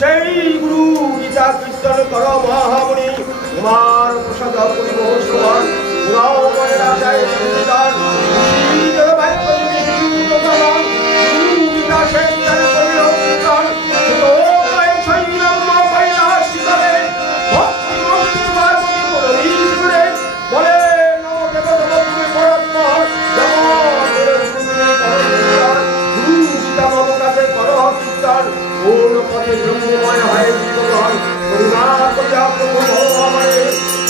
সেই গুরু গীতা কীর্তন কর মহামণি তোমার প্রসাদ করিব শ্রবণ পুরাণের আশায় চিন্তান শীতল বাক্য গুরু গীতা শেষ করিল কীর্তন সুতোয় শৈলম কৈলাস শিখরে ভক্তি মন্ত্র পার্বতী পুরীশ্বরে বলে নমো দেবদেব তুমি পরস্পর গুরু গীতা মম কাছে কর কীর্তন পূর্ণ পথে ব্রহ্মময় হয় জীবন করুণা করিয়া প্রভু আমারে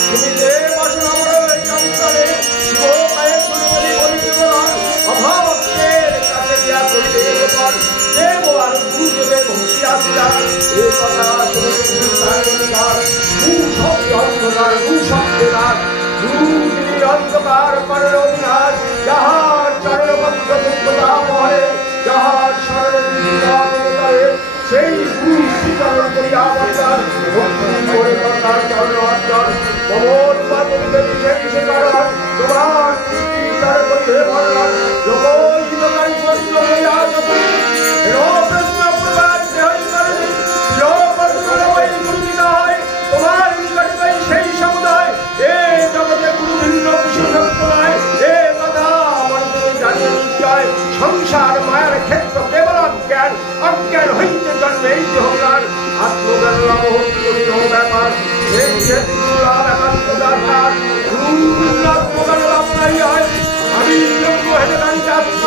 তুমি যে বাসনা মরে কান্তরে শিবকায়ে শুনবলি বলিবন অভক্তের কাছে গিয়া করিবে বল দেব আর গুরুদেবে ভক্তি আসিয়া এই কথা শুনে চিন্তার শক্তি অন্ধকার শক্তিনাথ গুরু তিনি অন্ধকার করল বিনাশ যাহার চরণ পদ্ম দুঃখতা মরে যাহার শরণ বিদ্যারে সেই গুরু স্বীকরণ করিয়া বন্দার ভক্তি করে তার চরণ অর্জন কমল পাদুর দেবী সেই স্বীকরণ তোমার চিন্তার করিবে বর্ণন লোকহিতকারী প্রশ্ন হইয়া যদি প্রশ্ন পূর্বাদ দেহই করেনি চিরপর্যন্তময় গুরু গীতা হয় তোমার নিকটে সেই সমুদায় এ জগতে গুরু ভিন্ন বিশেষত্ব নয় এ কথা আমার তুমি জানিয়ে নিশ্চয় সংসার মায়ার ক্ষেত্র কেবল অজ্ঞান অজ্ঞান হইতে জন্মে এই দেহকার আত্মজ্ঞান লাভ করিল ব্যাপার এই যে দুর্লভ একান্ত দরকার গুরু আত্মজ্ঞান লাভ নাই হয় আমি যোগ্য হেলে দাঁড়িয়ে